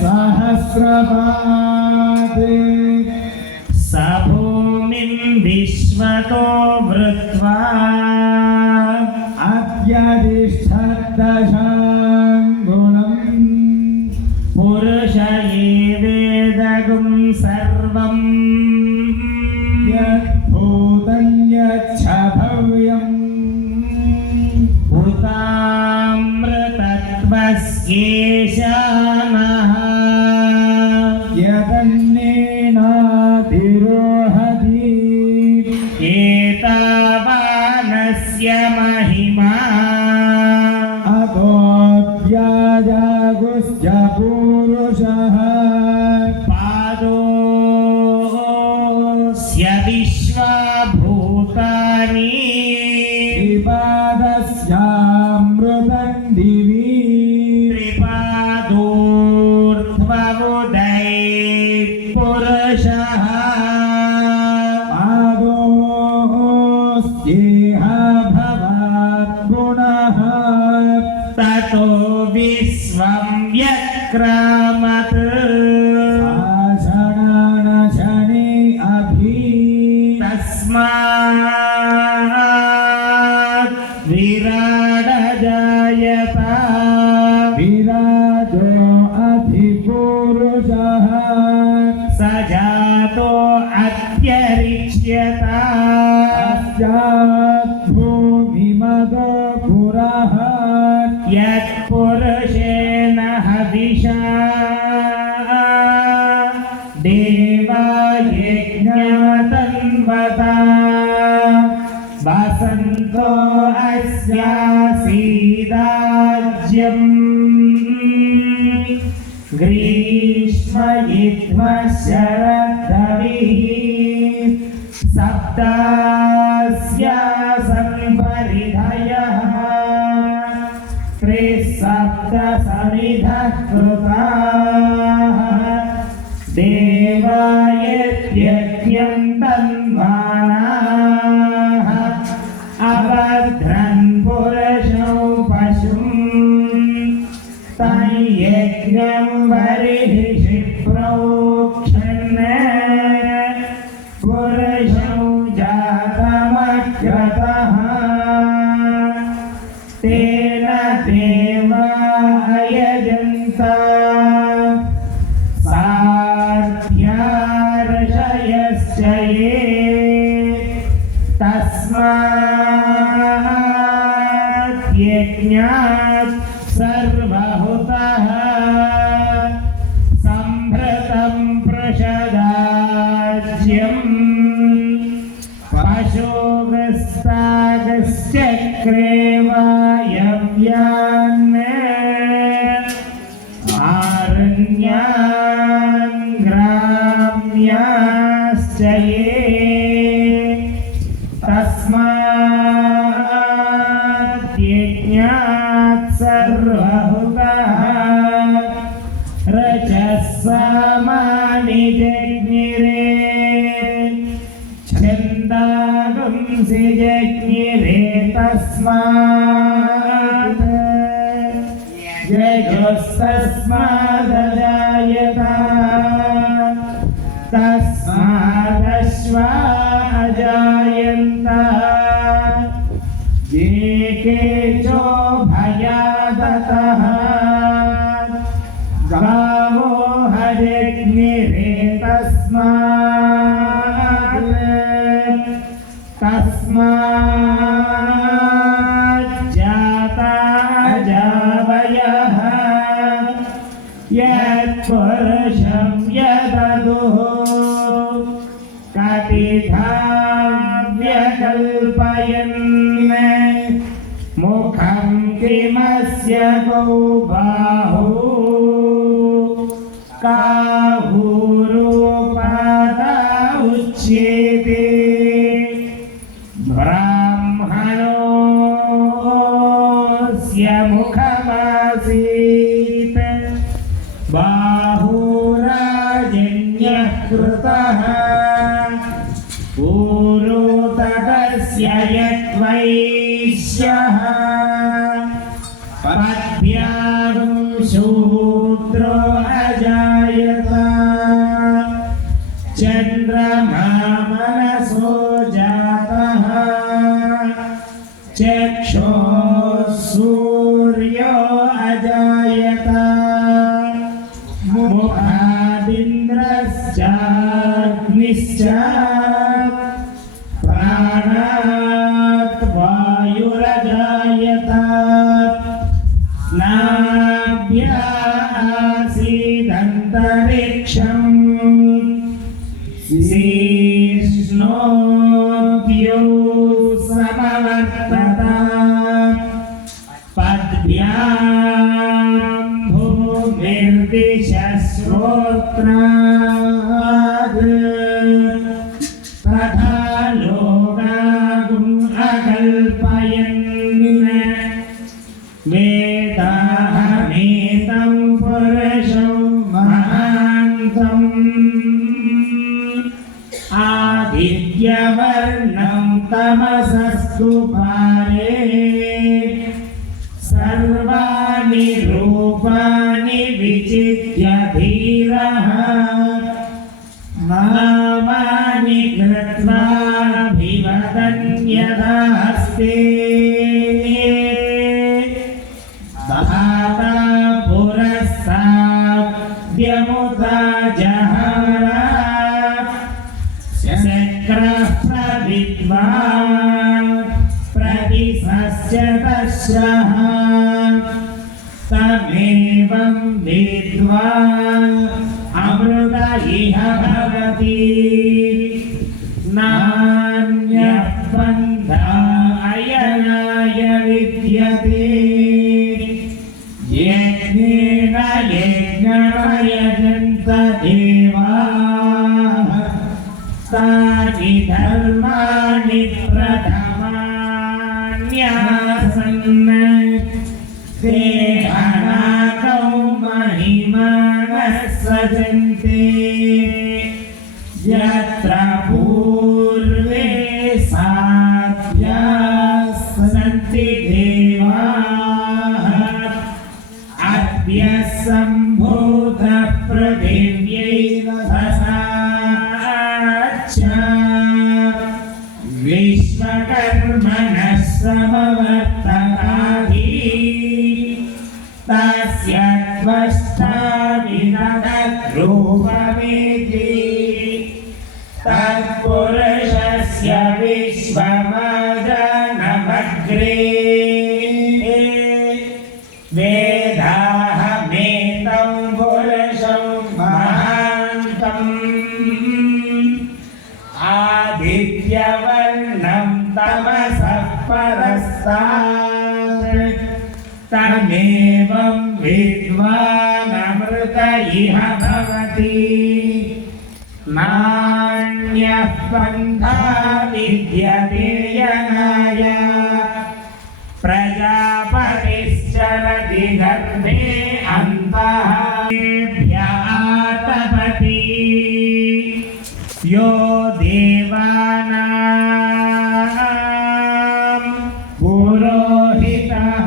सहस्रपादे स भूमिं विश्वतो वृत्वा अत्यधिष्ठद्दशाङ्गुलम् पुरुष एवेदगुं सर्वम् यद्भूतं यच्च भव्यम् उतामृतत्वस्येषानः यदन्नेनातिरोहति एतावानस्य महिमा अतोऽप्याजागुश्च पूरुषः पादोऽस्य विश्वभूतानि त्रिपादस्यामृतं दिवि त्रिपादोर्ध्वमुदैः पुरुषः पादोऽस्त्येह भवात् पुनः ततो विश्वं व्यक्रामत् शणे अभि तस्मात् विराडजायत विराजो अधिपुरुषः स जातो अत्यरिच्यत भूमिमदो पुरः यत्पुरुषेण हविषा देवा यज्ञतन्वता वसन्तो अस्यासीदाज्यम् ग्रीष्मयित्वशरद्धविः सप्तास्यासन् परिधयः त्रिसप्तसमिधः कृताः देवायज्ञं तन्वानाः अभद्रन् पुरुषौ पशुम् तयज्ञं बर्हिषि प्रोक्षन् पुरुषौ जातमग्रतः तेन देवा अयजन्त साध्यार्षयश्च ये तस्मात् यज्ञात् सर्वहुतः सम्भृतं प्रषदाज्यम् पशोगस्तागश्चक्रे वायव्यान् आरण्यान् ग्राम्याश्च ये तस्मात् यज्ञात् सर्वहुतः रजस्सामानि जज्ञिरे छन्दागुंसि जज्ञिरे तस्मात् यजुस्तस्मादजायत तस्मादश्वा अजायन्त ये केचो भयादतः गावो हरिग्निरे तस्मात् जाता जावयः यत्पुरुषं यददुः कतिधा व्यकल्पयन् मुखं किमस्य गौ बाहु काहुरूपादा उच्येते ब्राह्मणोऽस्य मुखमासीत् बाहुराजन्यः कृतः पूरोदकस्य यद्वैश्यः पद्भ्यां शूद्रो प्राणात् वायुरजायत नाभ्यासीदन्तरिक्षम् शीर्ष्णोद्यो समवर्तत पद्भ्यां भूमिर्दिशश्रोत्राद् तथा लोकागुम् अकल्पयन् वेदाहमेतं पुरुषं महान्तम् आदित्यवर्णं तमसस्तु पारे सर्वाणि रूपाणि विचित्य धीरः नामानि कृत्वा अभिवदन्यदास्ते धाता पुरस्ताद्यमुता जहार शक्रः प्रविद्वान् प्रतिशस्यतश्रः तमेवं विद्वान् अमृत इह भवति नान्यः बन्धः अयनाय विद्यते यज्ञेन यज्ञमयजन्त देवाः तानि धर्माणि प्रथमान्यासन् ते अनाकौ महिमानः सजन्ते यत्र पूर्वे साध्याः सन्ति देवाः अद्य सम्भूतः पृथिव्यैरथसाच्च विश्वकर्मणः समवर्तताहि तस्य त्वष्टाविदधद्रूपमिति तत्पुरुषस्य विश्वमजनमग्रे वेदाहमेतं पुरुषं महान्तम् आदित्यवर्णं तमसः परस्तात् तमेवं विद्वानमृत इह भवति नान्यः पन्था विद्यते यनाय प्रजापतिश्चरति गर्भे अन्तः तपति यो देवानां पुरोहितः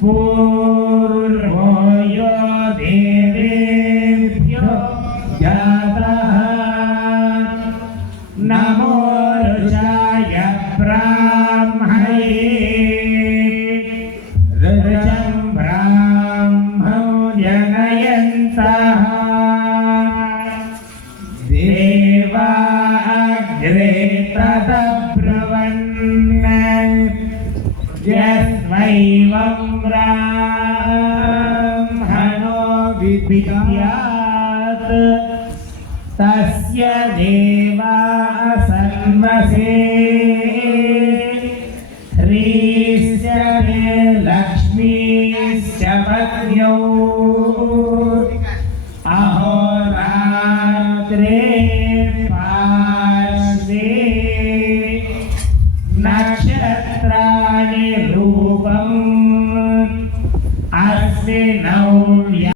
पूर्वो यो देवेभ्यो जातः नमो रुचाय ब्राह्मणे ऋचं ब्राह्मो जनयन्तः देवाग्रे तदब्रुवन् यस्मैवं ब्राह्मणो विद्यात् तस्य देवा सन्मसे ह्रीश्च मे लक्ष्मीश्च पत्न्यौ अहोरात्रे पार्श्वे नक्षत्राणि रूपम् अस्मिन्